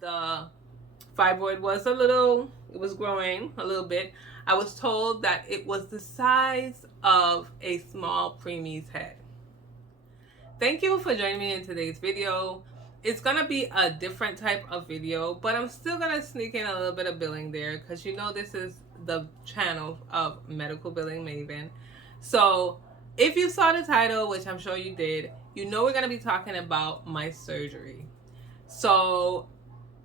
the fibroid was it was growing a little bit. I was told that it was the size of a small preemie's head. Thank you for joining me in today's video. It's gonna be a different type of video, but I'm still gonna sneak in a little bit of billing there because you know this is the channel of Medical Billing Maven. So if you saw the title, which I'm sure you did, you know we're gonna be talking about my surgery. So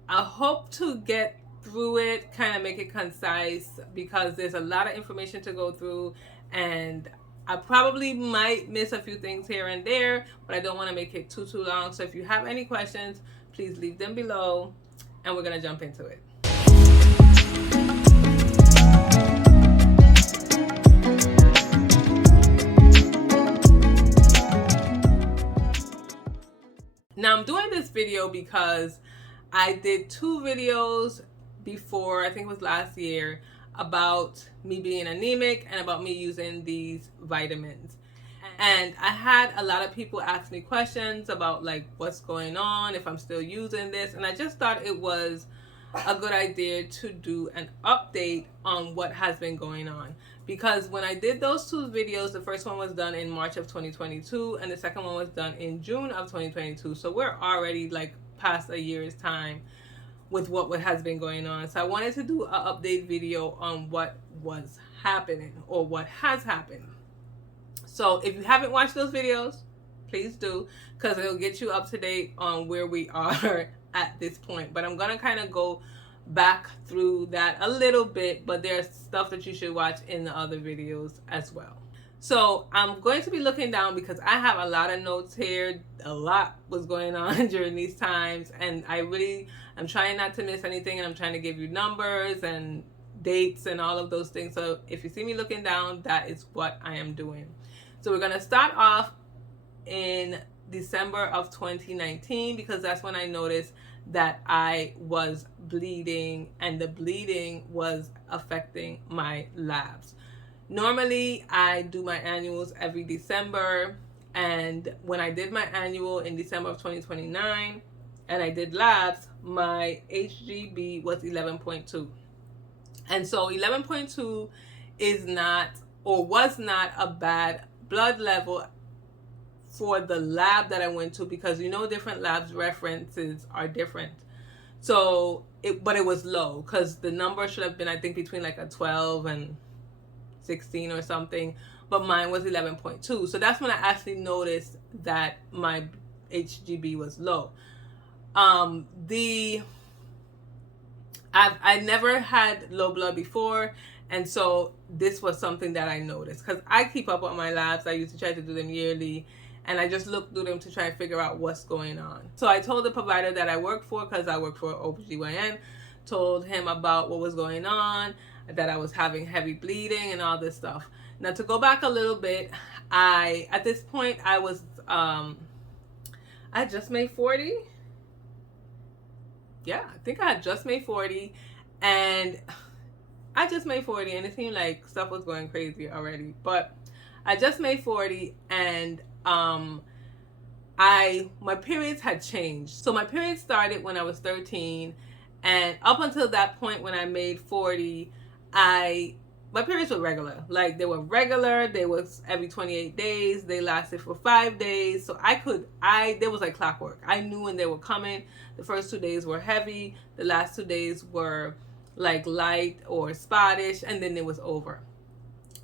I hope to get through it, kind of make it concise, because there's a lot of information to go through and I probably might miss a few things here and there, but I don't want to make it too long. So if you have any questions, please leave them below and we're going to jump into it. Now I'm doing this video because I did 2 videos before, I think it was last year, about me being anemic and about me using these vitamins. And I had a lot of people ask me questions about like what's going on, if I'm still using this, and I just thought it was a good idea to do an update on what has been going on. Because when I did those 2 videos, the first one was done in March of 2022 and the second one was done in June of 2022. So we're already like past a year's time with what has been going on. So I wanted to do an update video on what was happening or what has happened. So if you haven't watched those videos, please do, because it'll get you up to date on where we are at this point. But I'm gonna kind of go back through that a little bit, but there's stuff that you should watch in the other videos as well. So I'm going to be looking down because I have a lot of notes here. A lot was going on during these times, and I'm trying not to miss anything, and I'm trying to give you numbers and dates and all of those things. So if you see me looking down, that is what I am doing. So we're going to start off in December of 2019 because that's when I noticed that I was bleeding and the bleeding was affecting my labs. Normally, I do my annuals every December, and when I did my annual in December of 2029 and I did labs, my HGB was 11.2. And so 11.2 is not, or was not, a bad blood level for the lab that I went to, because you know different labs references are different. So but it was low because the number should have been, I think, between like a 12 and 16 or something, but mine was 11.2. So that's when I actually noticed that my HGB was low. I never had low blood before, and so this was something that I noticed because I keep up on my labs. I used to try to do them yearly, and I just looked through them to try and figure out what's going on. So I told the provider that I work for, because I work for OBGYN, told him about what was going on, that I was having heavy bleeding and all this stuff. Now to go back a little bit, at this point I was I just made 40. Yeah, I think I had just made 40, and I just made 40 and it seemed like stuff was going crazy already, but I just made 40, and my periods had changed. So my periods started when I was 13, and up until that point when I made 40, my periods were regular. Like, they were regular. They was every 28 days. They lasted for 5 days. So there was like clockwork. I knew when they were coming. The first 2 days were heavy. The last 2 days were like light or spottish, and then it was over.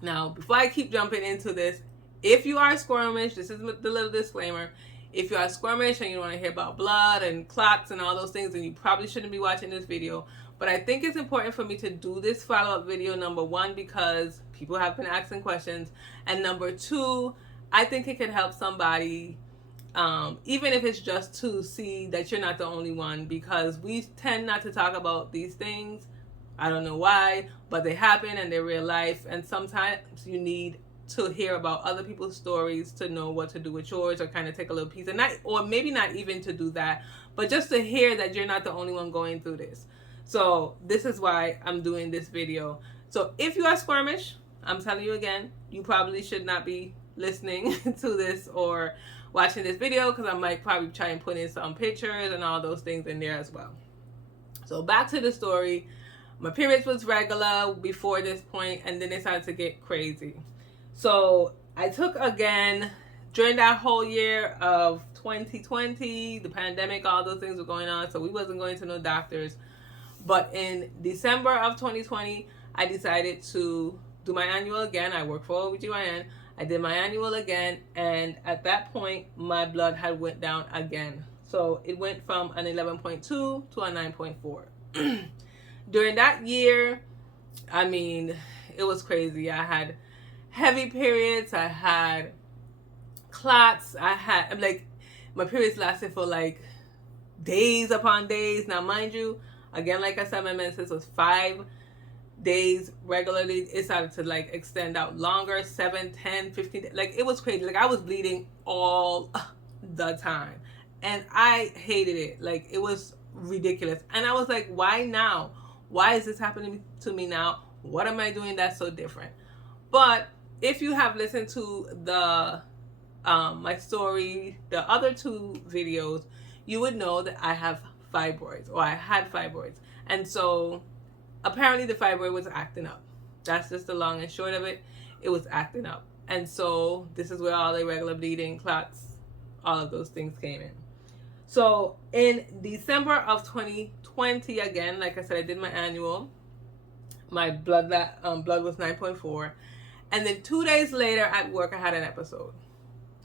Now, before I keep jumping into this, if you are squirmish, this is the little disclaimer. If you are squirmish and you don't want to hear about blood and clots and all those things, then you probably shouldn't be watching this video. But I think it's important for me to do this follow-up video, number 1, because people have been asking questions, and number 2, I think it could help somebody, even if it's just to see that you're not the only one, because we tend not to talk about these things. I don't know why, but they happen and they're real life, and sometimes you need to hear about other people's stories to know what to do with yours, or kind of take a little piece, and or maybe not even to do that, but just to hear that you're not the only one going through this. So this is why I'm doing this video. So if you are squirmish, I'm telling you again, you probably should not be listening to this or watching this video, because I might probably try and put in some pictures and all those things in there as well. So back to the story. My periods was regular before this point, and then they started to get crazy. So I took again during that whole year of 2020, the pandemic, all those things were going on, so we wasn't going to no doctors. But in December of 2020, I decided to do my annual again. I work for OBGYN. I did my annual again, and at that point, my blood had went down again. So it went from an 11.2 to a 9.4. During that year, I mean, it was crazy. I had heavy periods. I had clots. Like, my periods lasted for like days upon days. Now, mind you, again, like I said, my menses was 5 days regularly. It started to like extend out longer, 7, 10, 15. Like, it was crazy. Like, I was bleeding all the time. And I hated it. Like, it was ridiculous. And I was like, why now? Why is this happening to me now? What am I doing that's so different? But if you have listened to the my story, the other 2 videos, you would know that I have fibroids, or I had fibroids. And so apparently the fibroid was acting up. That's just the long and short of it. It was acting up. And so this is where all the irregular bleeding, clots, all of those things came in. So in December of 2020, again, like I said, I did my annual. My blood was 9.4. And then 2 days later at work, I had an episode.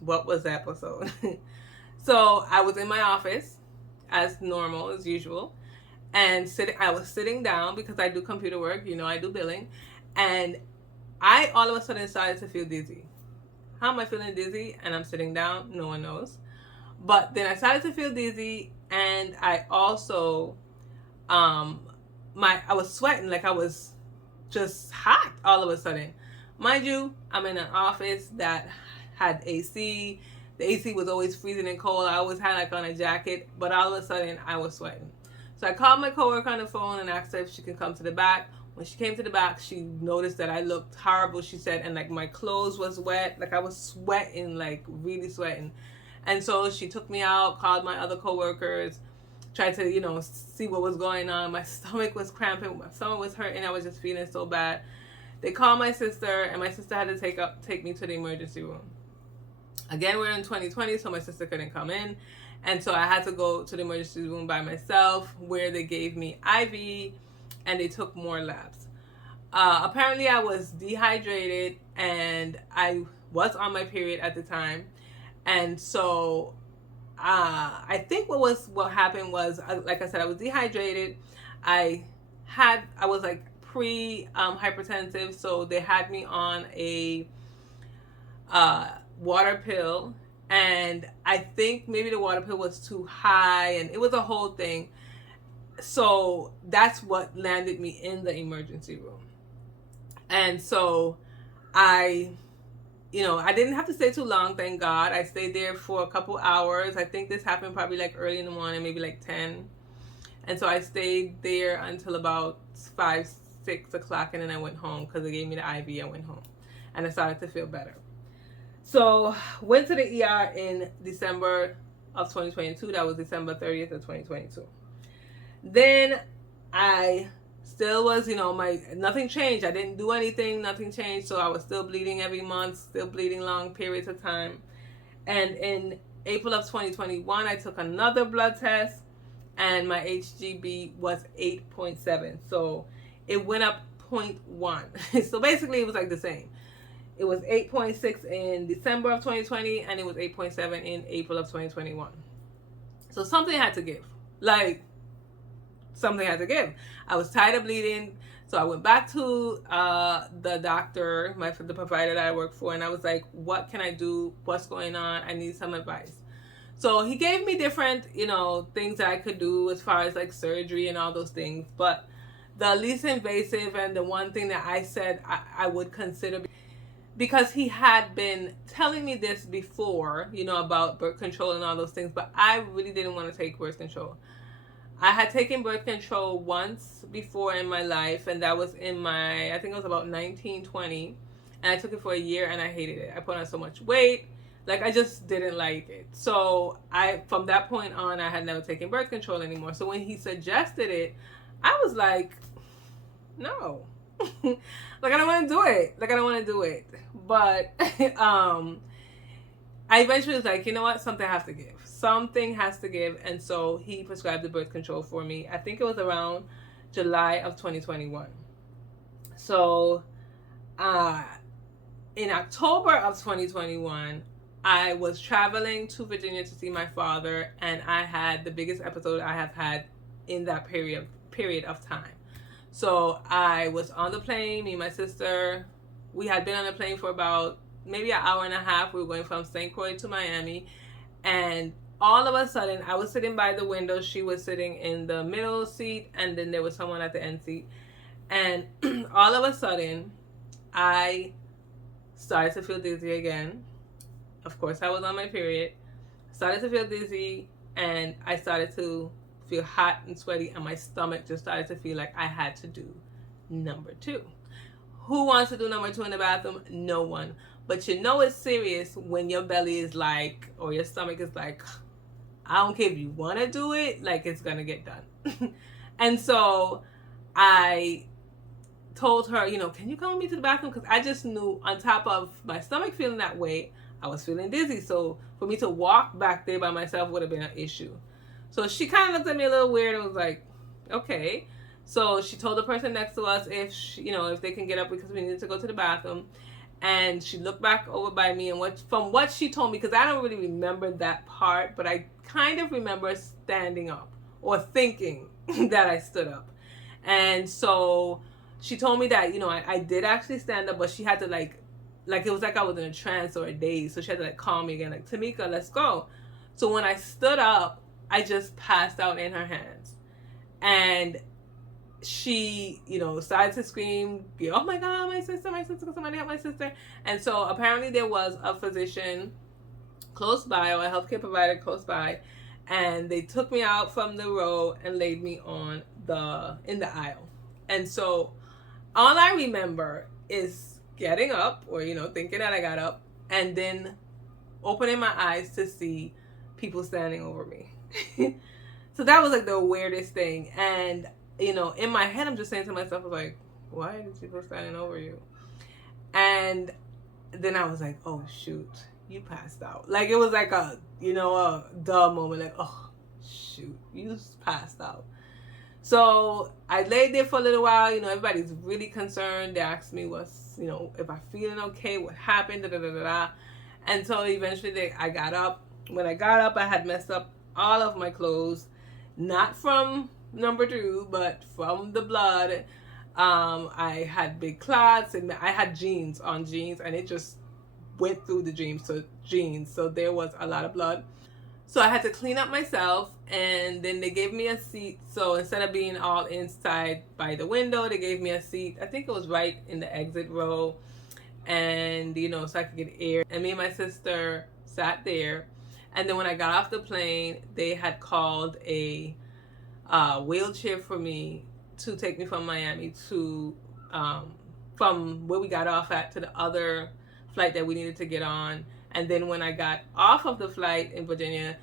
What was the episode? So I was in my office as normal, as usual. And I was sitting down because I do computer work. You know, I do billing. And I all of a sudden started to feel dizzy. How am I feeling dizzy? And I'm sitting down. No one knows. But then I started to feel dizzy, and I also, I was sweating, like I was just hot all of a sudden. Mind you, I'm in an office that had AC. The AC was always freezing and cold. I always had like on a jacket, but all of a sudden I was sweating. So I called my coworker on the phone and asked her if she could come to the back. When she came to the back, she noticed that I looked horrible, she said, and like my clothes was wet. Like I was sweating, like really sweating. And so she took me out, called my other coworkers, tried to, you know, see what was going on. My stomach was cramping, my stomach was hurting. I was just feeling so bad. They called my sister, and my sister had to take me to the emergency room. Again, we're in 2020, so my sister couldn't come in. And so I had to go to the emergency room by myself, where they gave me IV and they took more labs. Apparently I was dehydrated, and I was on my period at the time. And so I think what happened was, like I said, I was dehydrated. I was like hypertensive, so they had me on a water pill, and I think maybe the water pill was too high, and it was a whole thing. So that's what landed me in the emergency room. And so I didn't have to stay too long, thank God. I stayed there for a couple hours. I think this happened probably like early in the morning, maybe like 10. And so I stayed there until about 5, 6 o'clock, and then I went home because they gave me the IV. I went home, and I started to feel better. So went to the ER in December of 2022. That was December 30th of 2022. Then I still was, nothing changed. I didn't do anything. Nothing changed. So I was still bleeding every month, still bleeding long periods of time. And in April of 2021, I took another blood test, and my HGB was 8.7. So it went up 0.1. So basically it was like the same. It was 8.6 in December of 2020, and it was 8.7 in April of 2021. So something had to give. Something had to give. I was tired of bleeding, so I went back to the doctor, the provider that I work for, and I was like, what can I do? What's going on? I need some advice. So he gave me different, things that I could do as far as like surgery and all those things. But the least invasive and the one thing that I said I would consider, because he had been telling me this before, about birth control and all those things, but I really didn't want to take birth control. I had taken birth control once before in my life, and that was I think it was about 1920, and I took it for a year, and I hated it. I put on so much weight. Like, I just didn't like it. So from that point on, I had never taken birth control anymore. So when he suggested it, I was like, no. Like, I don't want to do it. Like, I don't want to do it. But I eventually was like, you know what? Something has to give. Something has to give. And so he prescribed the birth control for me. I think it was around July of 2021. So in October of 2021, I was traveling to Virginia to see my father, and I had the biggest episode I have had in that period of time. So I was on the plane, me and my sister. We had been on the plane for about maybe an hour and a half. We were going from St. Croix to Miami, and all of a sudden, I was sitting by the window. She was sitting in the middle seat, and then there was someone at the end seat. And all of a sudden, I started to feel dizzy again. Of course, I was on my period. Started to feel dizzy, and I started to feel hot and sweaty, and my stomach just started to feel like I had to do number 2. Who wants to do number 2 in the bathroom? No one. But you know it's serious when your belly is like, or your stomach is like, I don't care if you want to do it, like, it's going to get done. And so I told her, you know, can you come with me to the bathroom? Because I just knew, on top of my stomach feeling that way, I was feeling dizzy. So for me to walk back there by myself would have been an issue. So she kind of looked at me a little weird and was like, okay. So she told the person next to us if she, you know, if they can get up because we needed to go to the bathroom. And she looked back over by me, and from what she told me, because I don't really remember that part, but I kind of remember standing up or thinking that I stood up. And so she told me that, you know, I did actually stand up, but she had to like it was like I was in a trance or a daze. So she had to like call me again, like, Tamika, let's go. So when I stood up, I just passed out in her hands. And she, you know, started to scream, oh my God, my sister, somebody help my sister. And so apparently there was a physician close by, or a healthcare provider close by, and they took me out from the row and laid me in the aisle. And so all I remember is getting up, or, you know, thinking that I got up, and then opening my eyes to see people standing over me. So that was like the weirdest thing. And, you know, in my head, I'm just saying to myself, I was like, why are these people standing over you? And then I was like, oh shoot, you passed out. Like, it was like a, you know, a duh moment, like, oh shoot, you passed out. So I laid there for a little while. You know, everybody's really concerned. They asked me what's, you know, if I'm feeling okay, what happened, da da da da. And so eventually I got up. When I got up, I had messed up all of my clothes, not from number 2, but from the blood. I had big clots, and I had jeans, and it just went through the jeans. So there was a lot of blood. So I had to clean up myself, and then they gave me a seat. So instead of being all inside by the window, they gave me a seat. I think it was right in the exit row, and, you know, so I could get air. And me and my sister sat there. And then when I got off the plane, they had called a wheelchair for me to take me from Miami to, from where we got off at to the other flight that we needed to get on. And then when I got off of the flight in Virginia,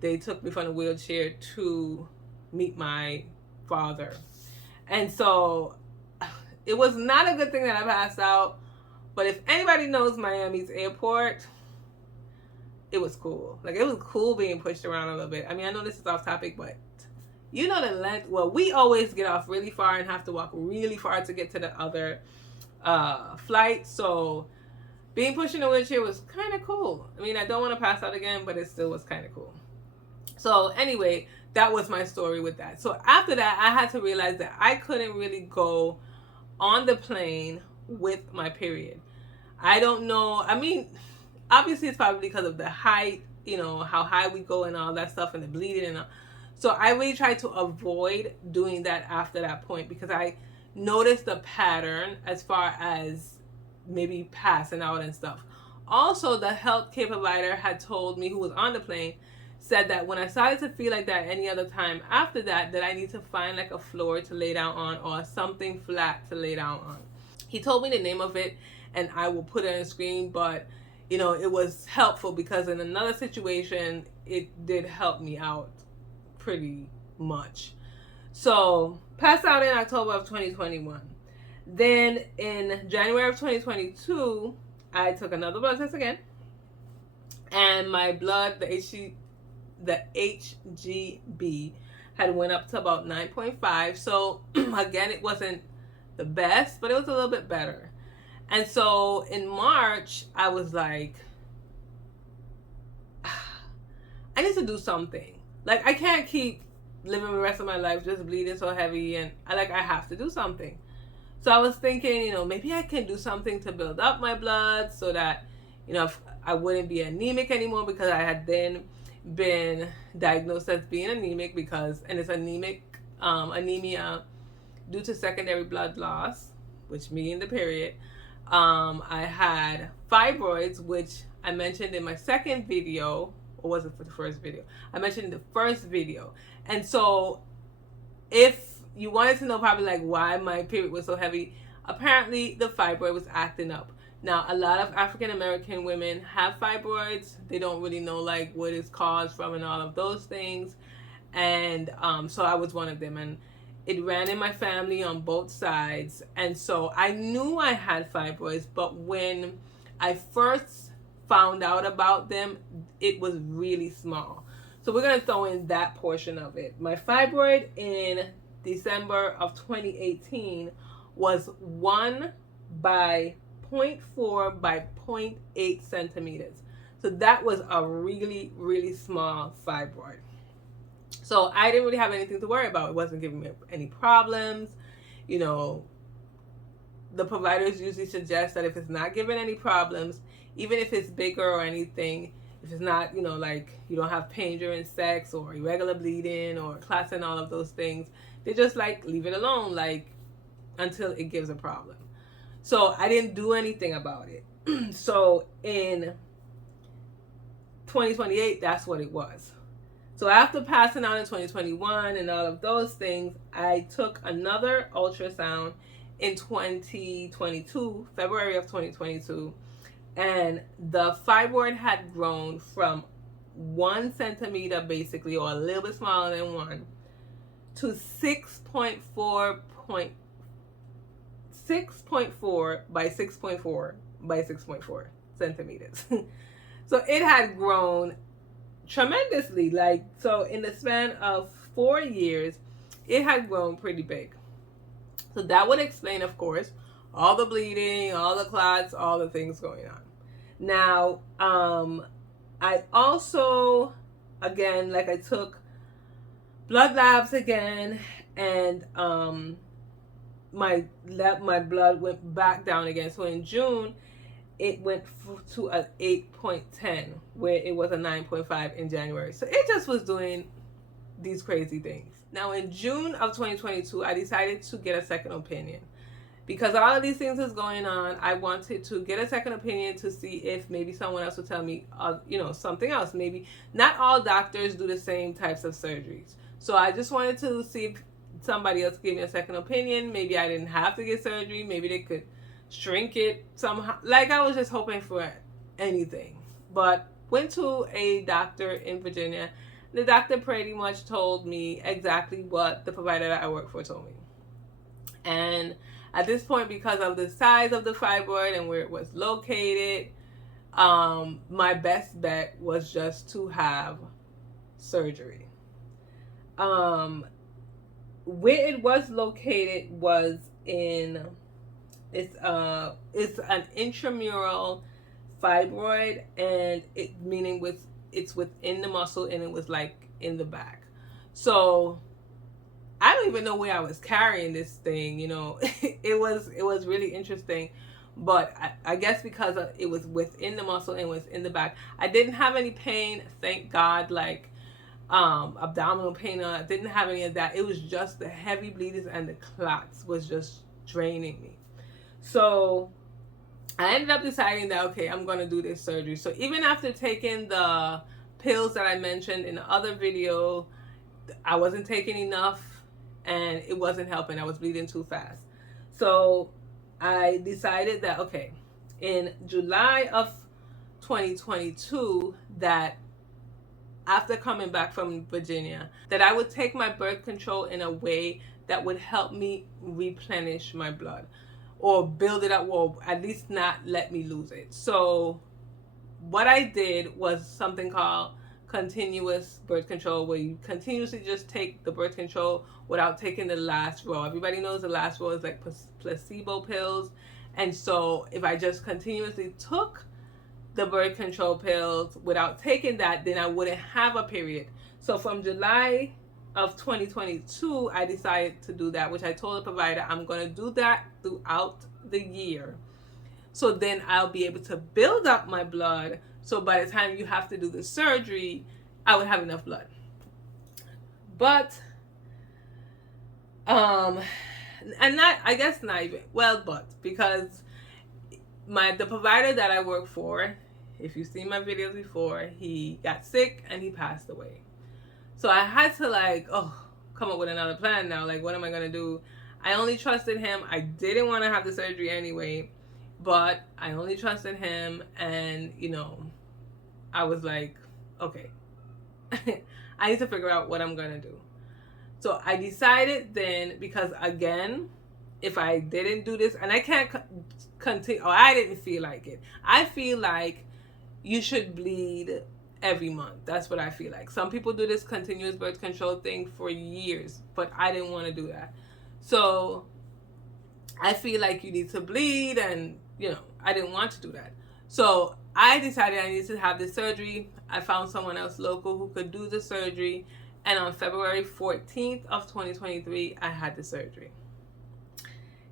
they took me from the wheelchair to meet my father. And so it was not a good thing that I passed out. But if anybody knows Miami's airport, it was cool. Like, it was cool being pushed around a little bit. I mean, I know this is off topic, but you know the length. Well, we always get off really far and have to walk really far to get to the other flight. So being pushed in a wheelchair was kind of cool. I mean, I don't want to pass out again, but it still was kind of cool. So anyway, that was my story with that. So after that, I had to realize that I couldn't really go on the plane with my period. I don't know. I mean, obviously it's probably because of the height, you know, how high we go and all that stuff, and the bleeding and all. So I really tried to avoid doing that after that point, because I noticed the pattern as far as maybe passing out and stuff. Also, the healthcare provider had told me, who was on the plane, said that when I started to feel like that any other time after that, that I need to find like a floor to lay down on, or something flat to lay down on. He told me the name of it, and I will put it on the screen, but you know, it was helpful because in another situation, it did help me out pretty much. So, passed out in October of 2021. Then in January of 2022, I took another blood test again. And my blood, the HGB had went up to about 9.5. So, again, it wasn't the best, but it was a little bit better. And so in March, I was like, I need to do something. Like, I can't keep living the rest of my life just bleeding so heavy, and I have to do something. So I was thinking, you know, maybe I can do something to build up my blood so that, you know, if I wouldn't be anemic anymore, because I had then been diagnosed as being anemic and it's anemia due to secondary blood loss, which means the period. I had fibroids, which I mentioned in my second video, or was it for the first video? I mentioned in the first video. And so if you wanted to know probably like why my period was so heavy, apparently the fibroid was acting up. Now, a lot of African American women have fibroids. They don't really know like what it's caused from and all of those things. And so I was one of them, and it ran in my family on both sides. And so I knew I had fibroids, but when I first found out about them, it was really small. So we're going to throw in that portion of it. My fibroid in December of 2018 was 1 by 0.4 by 0.8 centimeters. So that was a really, really small fibroid. So I didn't really have anything to worry about. It wasn't giving me any problems. You know, the providers usually suggest that if it's not giving any problems, even if it's bigger or anything, if it's not, you know, like you don't have pain during sex or irregular bleeding or clots and all of those things, they just like leave it alone, like until it gives a problem. So I didn't do anything about it. So in 2028, that's what it was. So after passing out in 2021 and all of those things, I took another ultrasound in 2022, February of 2022, and the fibroid had grown from 1 centimeter basically, or a little bit smaller than 1, to 6.4 by 6.4 by 6.4 centimeters. So it had grown tremendously. Like, so in the span of 4 years, it had grown pretty big. So that would explain, of course, all the bleeding, all the clots, all the things going on. Now, I also, again, like I took blood labs again, and my blood went back down again. So in June, it went to an 8.10, where it was a 9.5 in January. So it just was doing these crazy things. Now in June of 2022, I decided to get a second opinion. Because all of these things is going on, I wanted to get a second opinion to see if maybe someone else would tell me, you know, something else. Maybe not all doctors do the same types of surgeries. So I just wanted to see if somebody else gave me a second opinion. Maybe I didn't have to get surgery. Maybe they could shrink it somehow. Like, I was just hoping for anything. But went to a doctor in Virginia. The doctor pretty much told me exactly what the provider that I work for told me. And at this point, because of the size of the fibroid and where it was located, my best bet was just to have surgery. Where it was located was in, it's an intramural fibroid, and it meaning it's within the muscle, and it was like in the back. So I don't even know where I was carrying this thing, you know. it was really interesting, but I guess because it was within the muscle and was in the back, I didn't have any pain, thank God, like abdominal pain. I didn't have any of that. It was just the heavy bleedings and the clots was just draining me. So I ended up deciding that, okay, I'm going to do this surgery. So even after taking the pills that I mentioned in the other video, I wasn't taking enough, and it wasn't helping. I was bleeding too fast. So I decided that, okay, in July of 2022 that after coming back from Virginia, that I would take my birth control in a way that would help me replenish my blood or build it up, or at least not let me lose it. So what I did was something called continuous birth control, where you continuously just take the birth control without taking the last row. Everybody knows the last row is like placebo pills. And so if I just continuously took the birth control pills without taking that, then I wouldn't have a period. So from July of 2022, I decided to do that, which I told the provider I'm going to do that throughout the year. So then I'll be able to build up my blood. So by the time you have to do the surgery, I would have enough blood. But, and not, I guess not even, well, but because the provider that I work for, if you've seen my videos before, he got sick and he passed away. So I had to come up with another plan now. Like, what am I going to do? I only trusted him. I didn't want to have the surgery anyway, but I only trusted him. And, I was like, okay, I need to figure out what I'm going to do. So I decided then, because again, if I didn't do this, and I can't continue, or I didn't feel like it. I feel like you should bleed every month. That's what I feel like. Some people do this continuous birth control thing for years, but I didn't want to do that. So I feel like you need to bleed, and I didn't want to do that. So I decided I needed to have this surgery. I found someone else local who could do the surgery, and on February 14th of 2023, I had the surgery.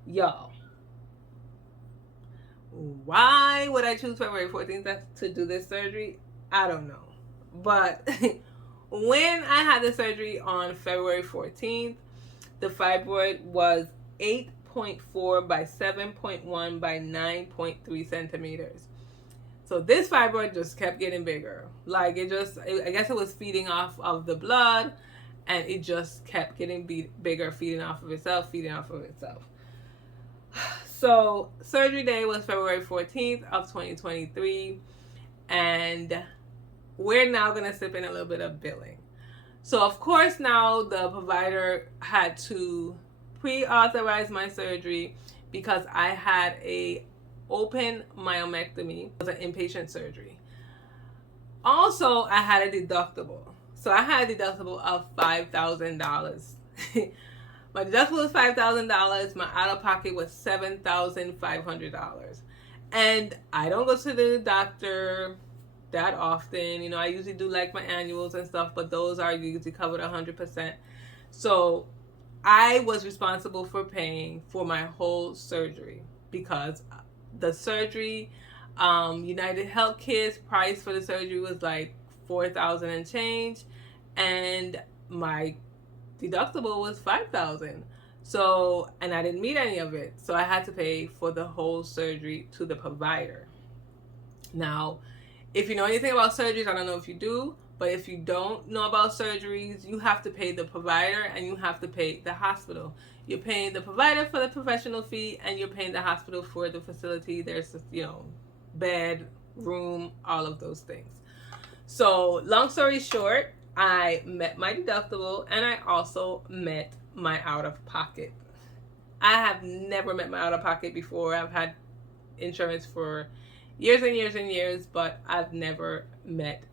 Y'all, why would I choose February 14th to do this surgery? I don't know. But when I had the surgery on February 14th, the fibroid was 8.4 by 7.1 by 9.3 centimeters. So this fibroid just kept getting bigger. Like, I guess it was feeding off of the blood, and it just kept getting bigger, feeding off of itself. So surgery day was February 14th of 2023, and we're now going to slip in a little bit of billing. So of course now the provider had to pre-authorize my surgery because I had a open myomectomy. It was an inpatient surgery. Also, I had a deductible. So I had a deductible of $5,000. My deductible was $5,000. My out-of-pocket was $7,500. And I don't go to the doctor that often. I usually do like my annuals and stuff, but those are usually covered 100%. So I was responsible for paying for my whole surgery, because the surgery, United Healthcare's price for the surgery was like $4,000 and change, and my deductible was $5,000. So, and I didn't meet any of it. So I had to pay for the whole surgery to the provider. Now, if you know anything about surgeries, I don't know if you do, but if you don't know about surgeries, you have to pay the provider and you have to pay the hospital. You're paying the provider for the professional fee, and you're paying the hospital for the facility. There's, bed, room, all of those things. So long story short, I met my deductible, and I also met my out-of-pocket. I have never met my out-of-pocket before. I've had insurance for years and years and years, but I've never met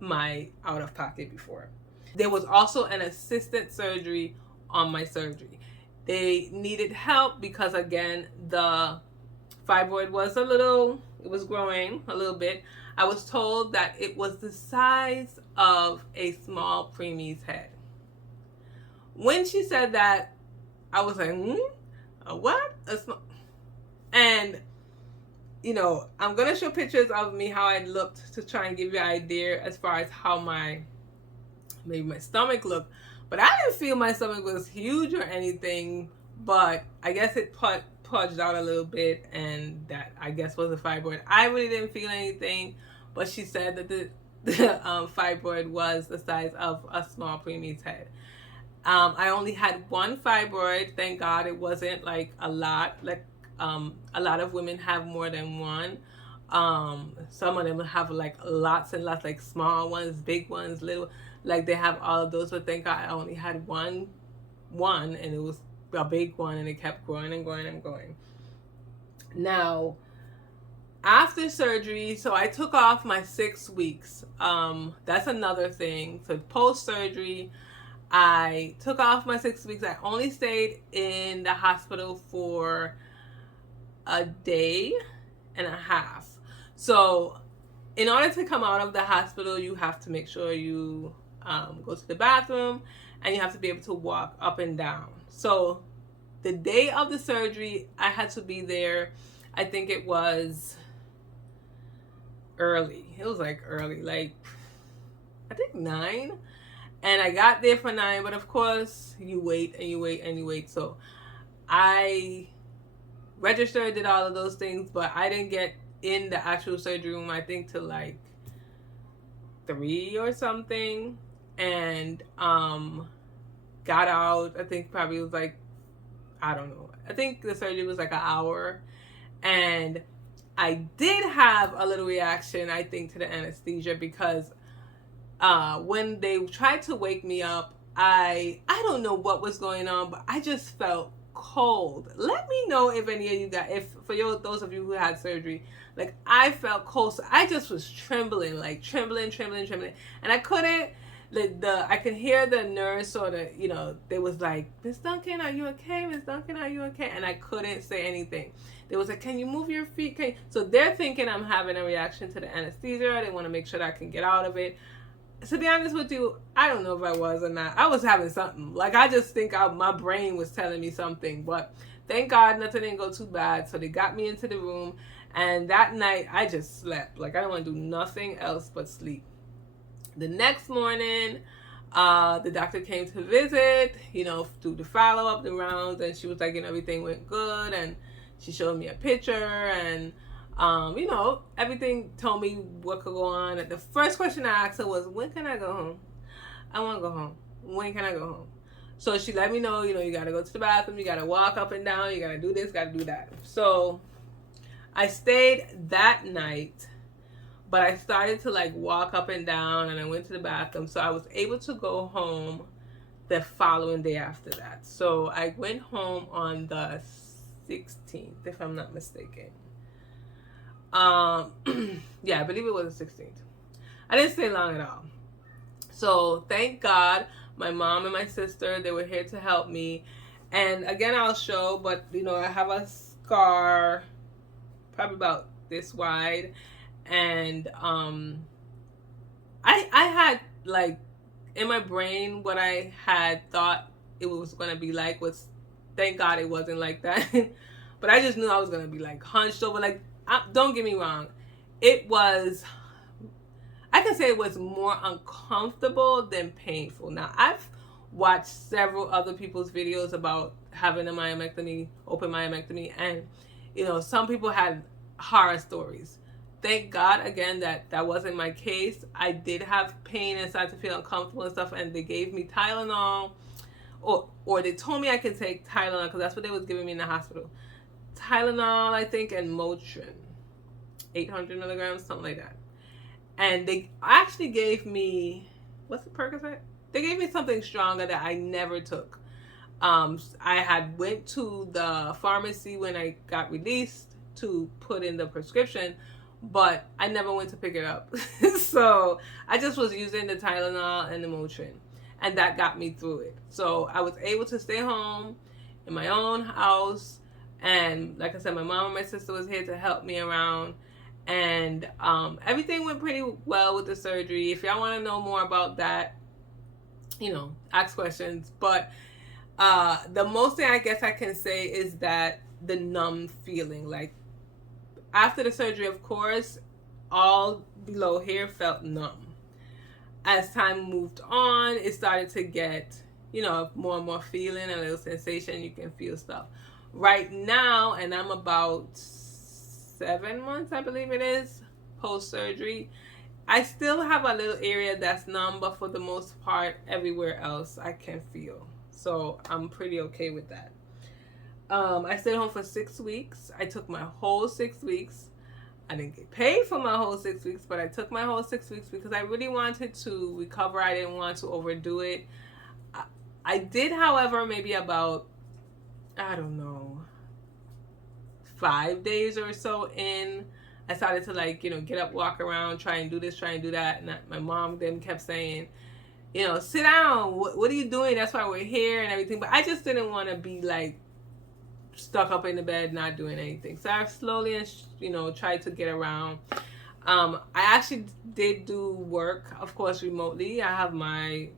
my out-of-pocket before. There was also an assisted surgery on my surgery. They needed help because, again, the fibroid was it was growing a little bit. I was told that it was the size of a small preemie's head. When she said that, I was like, a what? And, I'm going to show pictures of me, how I looked, to try and give you an idea as far as how maybe my stomach looked. But I didn't feel my stomach was huge or anything, but I guess it pudged out a little bit, and that, I guess, was a fibroid. I really didn't feel anything, but she said that the fibroid was the size of a small preemie's head. I only had one fibroid. Thank God it wasn't like a lot. Like a lot of women have more than one. Some of them have like lots and lots, like small ones, big ones, little, like they have all of those. But thank God I only had one, and it was a big one, and it kept growing and growing and growing. Now, after surgery, so I took off my 6 weeks. That's another thing. So post surgery, I took off my 6 weeks. I only stayed in the hospital for a day and a half. So in order to come out of the hospital, you have to make sure you go to the bathroom, and you have to be able to walk up and down. So the day of the surgery, I had to be there. I think it was early. It was like early, like I think 9. And I got there for 9, but of course you wait and you wait and you wait. So I registered, did all of those things, but I didn't get in the actual surgery room, I think, till like 3 or something. And got out, I think probably it was like, I don't know, I think the surgery was like an hour. And I did have a little reaction, I think, to the anesthesia, because when they tried to wake me up, I don't know what was going on, but I just felt cold. Let me know if any of you got, those of you who had surgery, like I felt cold. So I just was trembling, like trembling, and I couldn't. I could hear the nurse sort of, they was like, Miss Duncan, are you okay? Miss Duncan, are you okay? And I couldn't say anything. They was like, can you move your feet? So they're thinking I'm having a reaction to the anesthesia. They want to make sure that I can get out of it. To be honest with you, I don't know if I was or not. I was having something. Like, I just think my brain was telling me something. But thank God nothing didn't go too bad. So they got me into the room. And that night, I just slept. Like, I don't want to do nothing else but sleep. The next morning, the doctor came to visit, do the follow-up, the rounds. And she was like, everything went good. And she showed me a picture. And everything told me what could go on. And the first question I asked her was, when can I go home? I want to go home. When can I go home? So she let me know, you got to go to the bathroom. You got to walk up and down. You got to do this, got to do that. So I stayed that night, but I started to like walk up and down, and I went to the bathroom. So I was able to go home the following day after that. So I went home on the 16th, if I'm not mistaken. Yeah, I believe it was the 16th. I didn't stay long at all. So thank God my mom and my sister, they were here to help me. And again, I'll show, but I have a scar probably about this wide. And I had, like, in my brain, what I had thought it was going to be like was, thank God it wasn't like that. But I just knew I was going to be like hunched over. Like, don't get me wrong, it was, I can say it was more uncomfortable than painful. Now, I've watched several other people's videos about having a myomectomy, open myomectomy, and some people had horror stories. Thank God, again, that wasn't my case. I did have pain and started to feel uncomfortable and stuff, and they gave me Tylenol, or they told me I could take Tylenol, because that's what they was giving me in the hospital. Tylenol, I think, and Motrin, 800 milligrams, something like that. And they actually gave me, what's the Percocet? They gave me something stronger that I never took. I had went to the pharmacy when I got released to put in the prescription, but I never went to pick it up. So I just was using the Tylenol and the Motrin, and that got me through it. So I was able to stay home in my own house. And like I said, my mom and my sister was here to help me around. And everything went pretty well with the surgery. If y'all want to know more about that, ask questions. But the most thing I guess I can say is that the numb feeling. Like, after the surgery, of course, all below here felt numb. As time moved on, it started to get, more and more feeling, a little sensation. You can feel stuff. Right now, and I'm about 7 months, I believe it is, post-surgery, I still have a little area that's numb, but for the most part, everywhere else I can feel. So I'm pretty okay with that. I stayed home for 6 weeks. I took my whole 6 weeks. I didn't get paid for my whole 6 weeks, but I took my whole 6 weeks because I really wanted to recover. I didn't want to overdo it. I did, however, maybe about, I don't know, 5 days or so in, I started to like, get up, walk around, try and do this, try and do that. And my mom then kept saying, sit down. What are you doing? That's why we're here and everything. But I just didn't want to be like stuck up in the bed, not doing anything. So I slowly and, tried to get around. I actually did do work, of course, remotely. I have my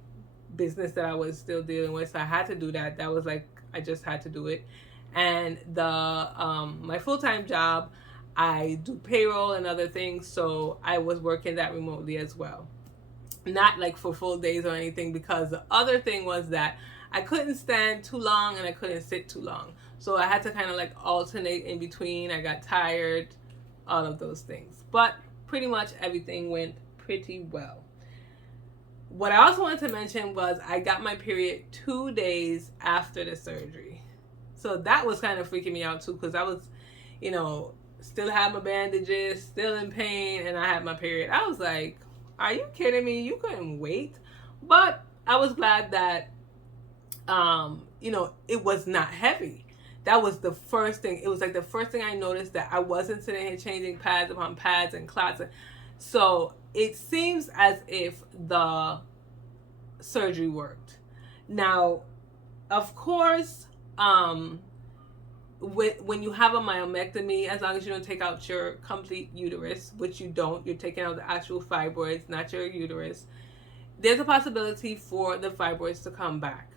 business that I was still dealing with. So I had to do that. That was like, I just had to do it. And my full-time job, I do payroll and other things, so I was working that remotely as well. Not like for full days or anything, because the other thing was that I couldn't stand too long and I couldn't sit too long. So I had to kind of like alternate in between. I got tired, all of those things. But pretty much everything went pretty well. What I also wanted to mention was I got my period 2 days after the surgery. So that was kind of freaking me out too, because I was, still had my bandages, still in pain, and I had my period. I was like, are you kidding me? You couldn't wait. But I was glad that, it was not heavy. That was the first thing. It was like the first thing I noticed, that I wasn't sitting here changing pads upon pads and clots. So it seems as if the surgery worked. Now, of course, when you have a myomectomy, as long as you don't take out your complete uterus, which you don't, you're taking out the actual fibroids, not your uterus, there's a possibility for the fibroids to come back.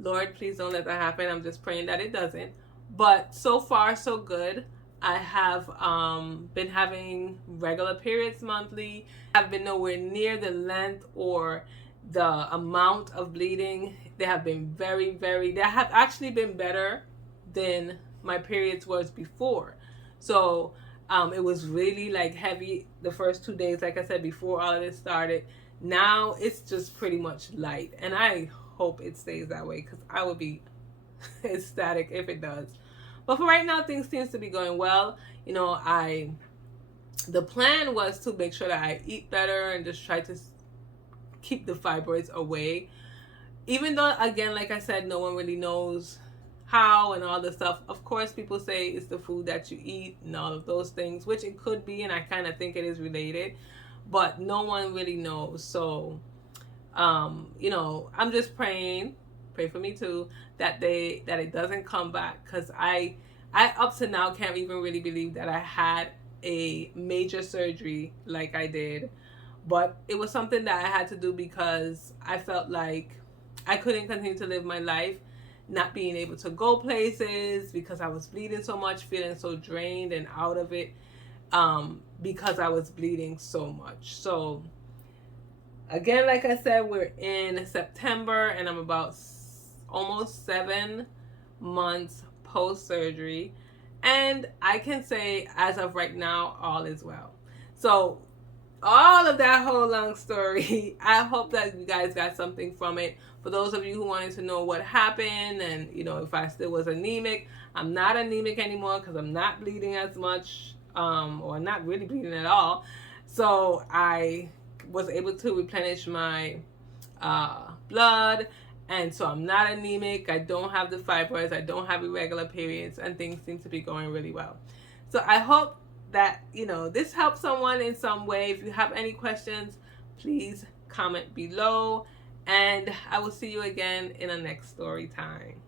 Lord, please don't let that happen. I'm just praying that it doesn't. But so far, so good. I have been having regular periods monthly. I've been nowhere near the length or the amount of bleeding. They have been they have actually been better than my periods was before. So it was really like heavy the first 2 days, like I said, before all of this started. Now it's just pretty much light, and I hope it stays that way, because I would be ecstatic if it does. But for right now, things seems to be going well. The plan was to make sure that I eat better and just try to keep the fibroids away. Even though, again, like I said, no one really knows how and all the stuff. Of course, people say it's the food that you eat and all of those things, which it could be, and I kind of think it is related, but no one really knows. So, I'm just praying, pray for me too, that it doesn't come back, because I up to now can't even really believe that I had a major surgery like I did. But it was something that I had to do because I felt like I couldn't continue to live my life not being able to go places, because I was bleeding so much, feeling so drained and out of it, because I was bleeding so much. So again, like I said, we're in September, and I'm about almost 7 months post-surgery, and I can say as of right now, all is well. So all of that whole long story, I hope that you guys got something from it. For those of you who wanted to know what happened and, if I still was anemic, I'm not anemic anymore, because I'm not bleeding as much, or not really bleeding at all. So I was able to replenish my blood, and so I'm not anemic. I don't have the fibroids. I don't have irregular periods, and things seem to be going really well. So I hope that, this helps someone in some way. If you have any questions, please comment below, and I will see you again in the next story time.